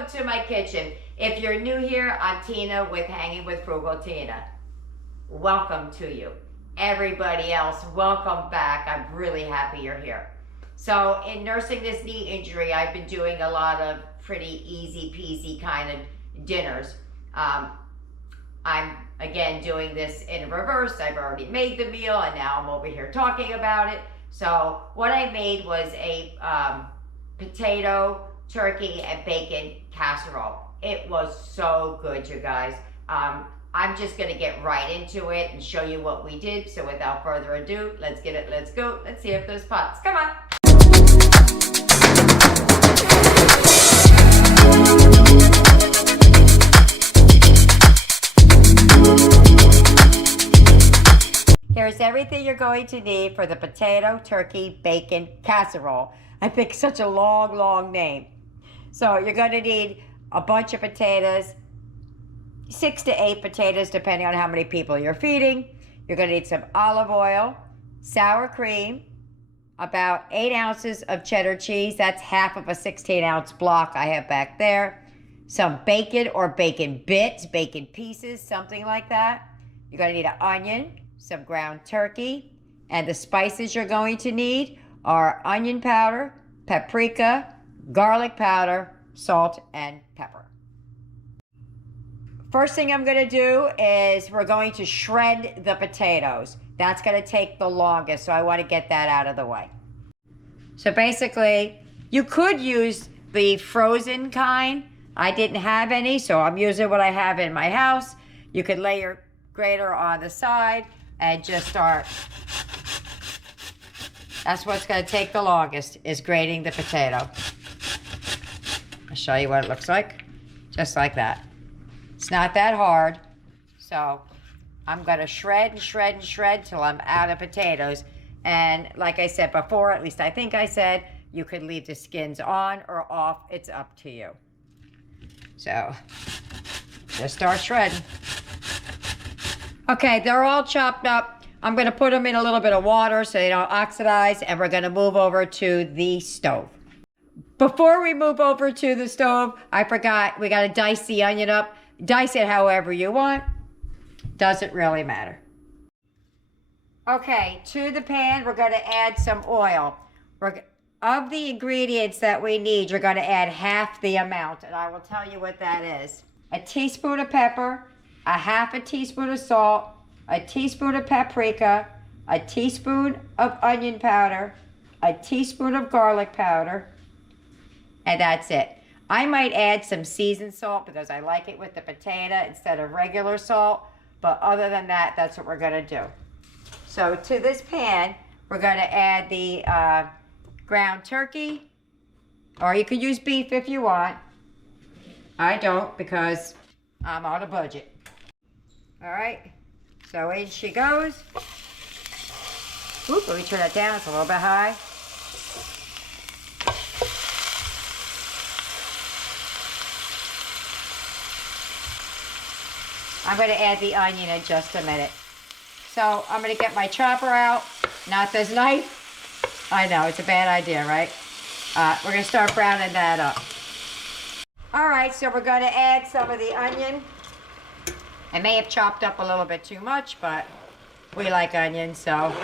welcome to my kitchen. If you're new here, I'm Tina with Hanging with Frugal Tina. Welcome to you. Everybody else, welcome back. I'm really happy you're here. So in nursing this knee injury, I've been doing a lot of pretty easy peasy kind of dinners. I'm again doing this in reverse. I've already made the meal and now I'm over here talking about it. So what I made was a potato, turkey, and bacon casserole. It was so good, you guys. I'm just gonna get right into it and show you what we did. So without further ado, let's get it, let's go. Let's see if there's pots. Come on. Here's everything you're going to need for the potato, turkey, bacon casserole. I picked such a long name. So you're going to need a bunch of potatoes, 6 to 8 potatoes depending on how many people you're feeding. You're going to need some olive oil, sour cream, about 8 ounces of cheddar cheese. That's half of a 16-ounce block I have back there. Some bacon or bacon bits, bacon pieces, something like that. You're going to need an onion, some ground turkey, and the spices you're going to need are onion powder, paprika, garlic powder, salt, and pepper. First thing I'm going to do is we're going to shred the potatoes. That's going to take the longest, so I want to get that out of the way. So basically, you could use the frozen kind. I didn't have any, so I'm using what I have in my house. You could lay your grater on the side and just start. That's what's going to take the longest, is grating the potato. I'll show you what it looks like. Just like that. It's not that hard. So I'm going to shred and shred and shred till I'm out of potatoes. And like I said before, at least I think I said, you could leave the skins on or off. It's up to you. So just start shredding. Okay, they're all chopped up. I'm going to put them in a little bit of water so they don't oxidize, and we're going to move over to the stove. Before we move over to the stove, I forgot, we got to dice the onion up. Dice it however you want. Doesn't really matter. Okay, to the pan, we're going to add some oil. Of the ingredients that we need, you're going to add half the amount, and I will tell you what that is. A teaspoon of pepper, a half a teaspoon of salt, a teaspoon of paprika, a teaspoon of onion powder, a teaspoon of garlic powder, and that's it. I might add some seasoned salt because I like it with the potato instead of regular salt, but other than that, that's what we're going to do. So to this pan, we're going to add the ground turkey, or you could use beef if you want. I don't because I'm on a budget. All right, so in she goes. Oop, let me turn that down, it's a little bit high. I'm going to add the onion in just a minute. So I'm going to get my chopper out, not this knife. I know, it's a bad idea, right? We're going to start browning that up. All right, so we're going to add some of the onion. I may have chopped up a little bit too much, but we like onions, so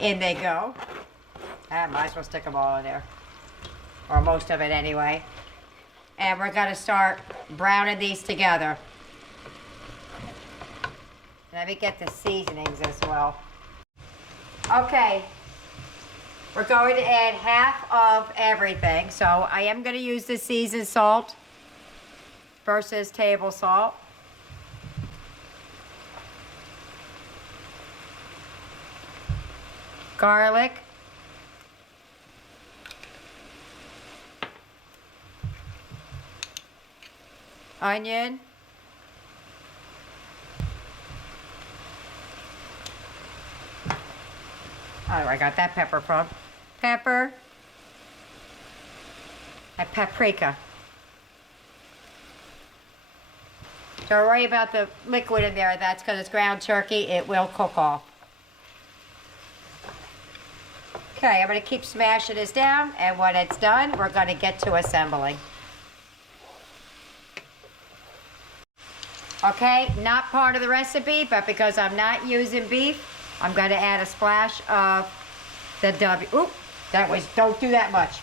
in they go. I might as well stick them all in there, or most of it anyway. And we're going to start browning these together. Let me get the seasonings as well. Okay, we're going to add half of everything. So I am going to use the seasoned salt versus table salt. Garlic. Onion. Oh, I got that pepper from. Pepper. And paprika. Don't worry about the liquid in there. That's because it's ground turkey. It will cook off. Okay, I'm going to keep smashing this down, and when it's done, we're going to get to assembling. Okay, not part of the recipe, but because I'm not using beef, I'm going to add a splash of the Oop, don't do that much.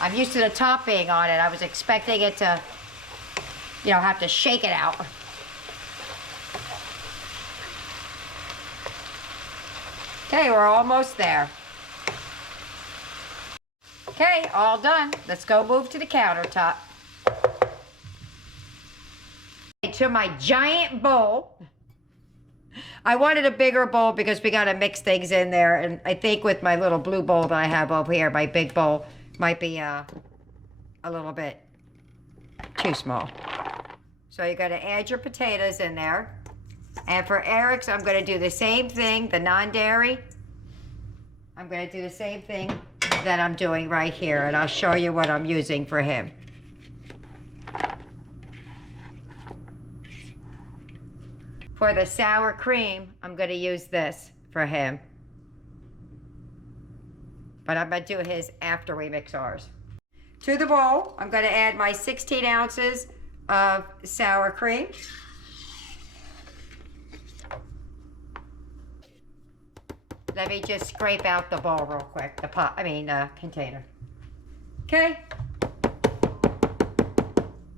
I'm used to the top being on it. I was expecting it to, have to shake it out. Okay, we're almost there. Okay, all done. Let's go move to the countertop. To my giant bowl. I wanted a bigger bowl because we got to mix things in there. And I think with my little blue bowl that I have over here, my big bowl might be a little bit too small. So you got to add your potatoes in there. And for Eric's, I'm going to do the same thing, the non-dairy. I'm going to do the same thing that I'm doing right here. And I'll show you what I'm using for him. For the sour cream, I'm going to use this for him. But I'm going to do his after we mix ours. To the bowl, I'm going to add my 16 ounces of sour cream. Let me just scrape out the bowl real quick, container. Okay.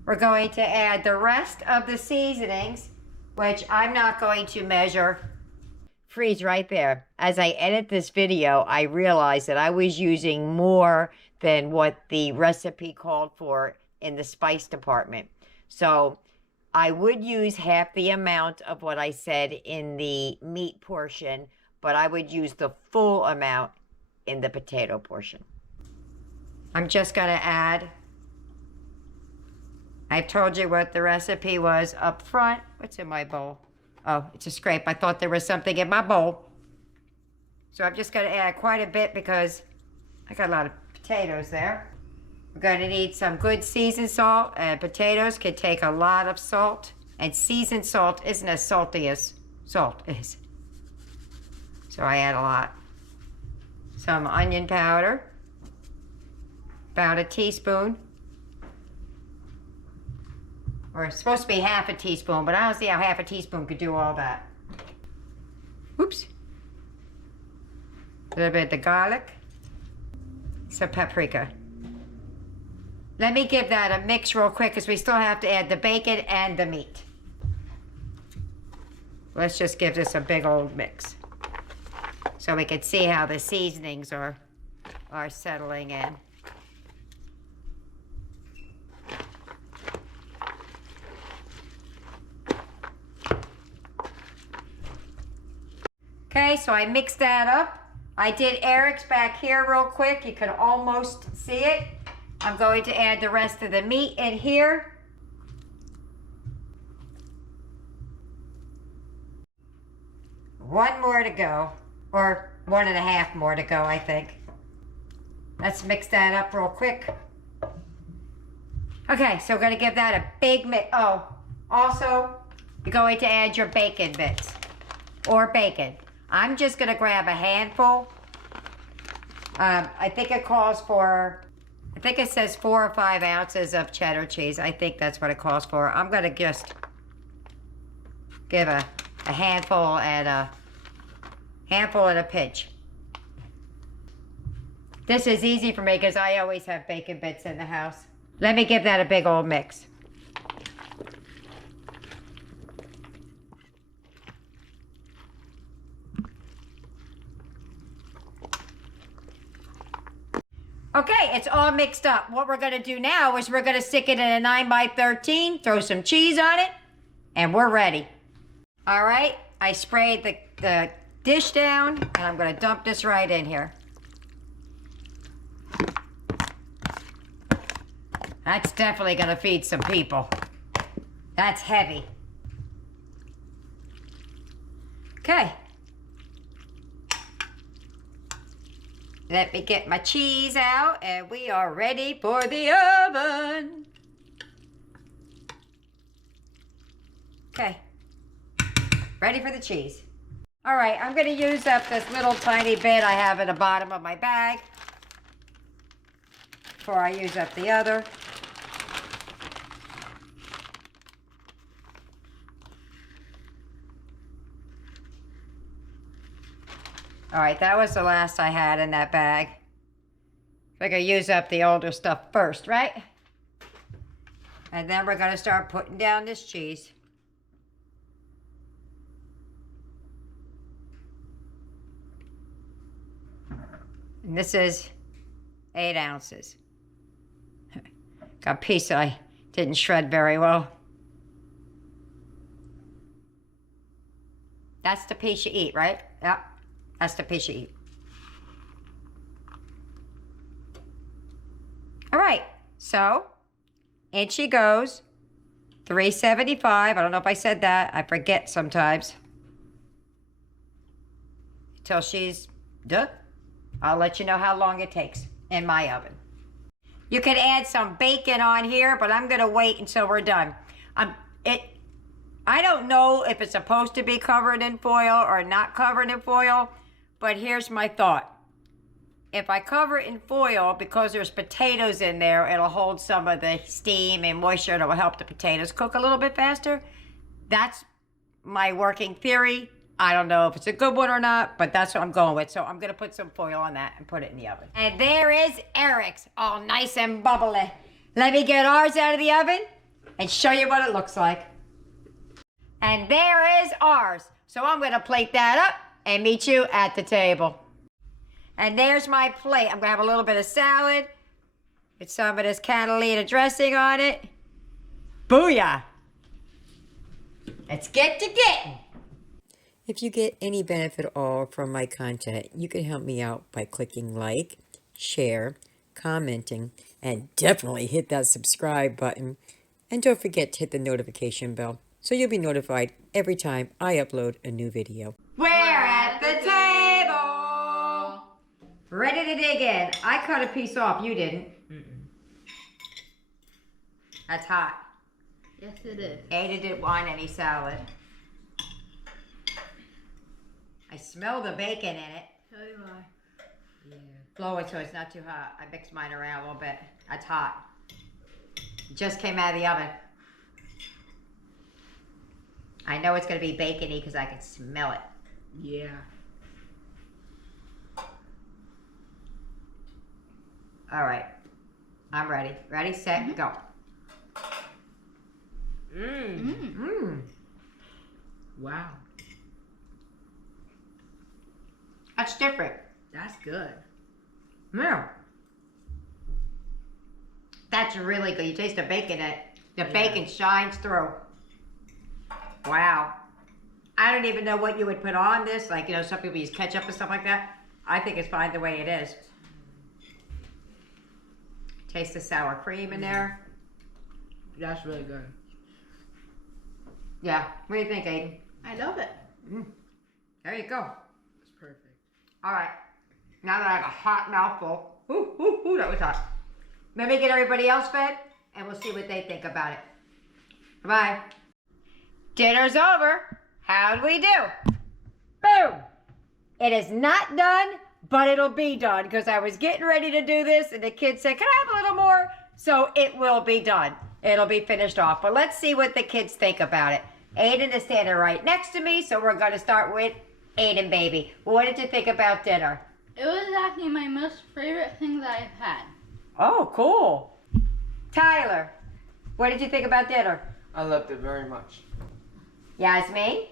We're going to add the rest of the seasonings, which I'm not going to measure. Freeze right there. As I edit this video, I realized that I was using more than what the recipe called for in the spice department. So I would use half the amount of what I said in the meat portion, but I would use the full amount in the potato portion. I'm just going to add, I told you what the recipe was up front. What's in my bowl? Oh, it's a scrape. I thought there was something in my bowl. So I'm just going to add quite a bit because I got a lot of potatoes there. We're going to need some good seasoned salt, and potatoes can take a lot of salt, and seasoned salt isn't as salty as salt is. So I add a lot. Some onion powder, about a teaspoon. Or it's supposed to be half a teaspoon, but I don't see how half a teaspoon could do all that. Oops. A little bit of the garlic. Some paprika. Let me give that a mix real quick because we still have to add the bacon and the meat. Let's just give this a big old mix so we can see how the seasonings are settling in. Okay, so I mixed that up. I did Eric's back here real quick. You can almost see it. I'm going to add the rest of the meat in here. One more to go, or 1.5 more to go, I think. Let's mix that up real quick. Okay, so we're going to give that a big mix. Oh, also, you're going to add your bacon bits, or bacon. I'm just going to grab a handful. I think it calls for, I think it says 4 or 5 ounces of cheddar cheese. I think that's what it calls for. I'm going to just give a handful and a pinch. This is easy for me because I always have bacon bits in the house. Let me give that a big old mix. Okay, it's all mixed up. What we're gonna do now is we're gonna stick it in a 9x13, throw some cheese on it, and we're ready. All right, I sprayed the dish down, and I'm gonna dump this right in here. That's definitely gonna feed some people. That's heavy. Okay. Let me get my cheese out, and we are ready for the oven. Okay, ready for the cheese. All right, I'm gonna use up this little tiny bit I have at the bottom of my bag before I use up the other. All right, that was the last I had in that bag. We're gonna use up the older stuff first, right? And then we're gonna start putting down this cheese. And this is 8 ounces. Got a piece that I didn't shred very well. That's the piece you eat, right? Yep, that's the piece you eat. All right, so in she goes. 375. I don't know if I said that. I forget sometimes. Till she's done. I'll let you know how long it takes in my oven. You can add some bacon on here, but I'm gonna wait until we're done. I don't know if it's supposed to be covered in foil or not covered in foil, but here's my thought. If I cover it in foil, because there's potatoes in there, it'll hold some of the steam and moisture that will help the potatoes cook a little bit faster. That's my working theory. I don't know if it's a good one or not, but that's what I'm going with. So I'm going to put some foil on that and put it in the oven. And there is Eric's, all nice and bubbly. Let me get ours out of the oven and show you what it looks like. And there is ours. So I'm going to plate that up and meet you at the table. And there's my plate. I'm going to have a little bit of salad with some of this Catalina dressing on it. Booyah! Let's get to getting. If you get any benefit at all from my content, you can help me out by clicking like, share, commenting, and definitely hit that subscribe button. And don't forget to hit the notification bell so you'll be notified every time I upload a new video. We're at the table! Ready to dig in. I cut a piece off, you didn't. That's hot. Yes, it is. Ada didn't want any salad. I smell the bacon in it. So do I. Yeah. Blow it so it's not too hot. I mixed mine around a little bit. That's hot. It just came out of the oven. I know it's going to be bacony because I can smell it. Yeah. All right. I'm ready. Ready, set, go. Wow. That's different. That's good. Yeah. That's really good. You taste the bacon in it. The bacon shines through. Wow. I don't even know what you would put on this. Like, you know, some people use ketchup and stuff like that. I think it's fine the way it is. Taste the sour cream in there. That's really good. Yeah. What do you think, Aiden? I love it. There you go. It's perfect. All right. Now that I have a hot mouthful. Ooh, that was hot. Let me get everybody else fed, and we'll see what they think about it. Bye. Dinner's over. How'd we do? Boom. It is not done, but it'll be done because I was getting ready to do this, and the kids said, can I have a little more? So it will be done. It'll be finished off. But let's see what the kids think about it. Aiden is standing right next to me, so we're going to start with Aiden, baby. What did you think about dinner? It was actually my most favorite thing that I've had. Oh, cool. Tyler, what did you think about dinner? I loved it very much. Yasmin?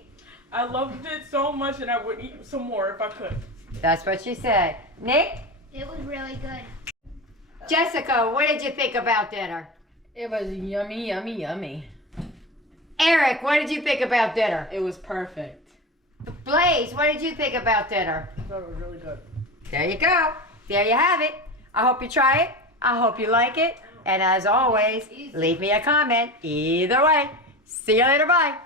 I loved it so much and I would eat some more if I could. That's what she said. Nick? It was really good. Jessica, what did you think about dinner? It was yummy, yummy, yummy. Eric, what did you think about dinner? It was perfect. Blaze, what did you think about dinner? I thought it was really good. There you go. There you have it. I hope you try it. I hope you like it. And as always, leave me a comment. Either way. See you later. Bye.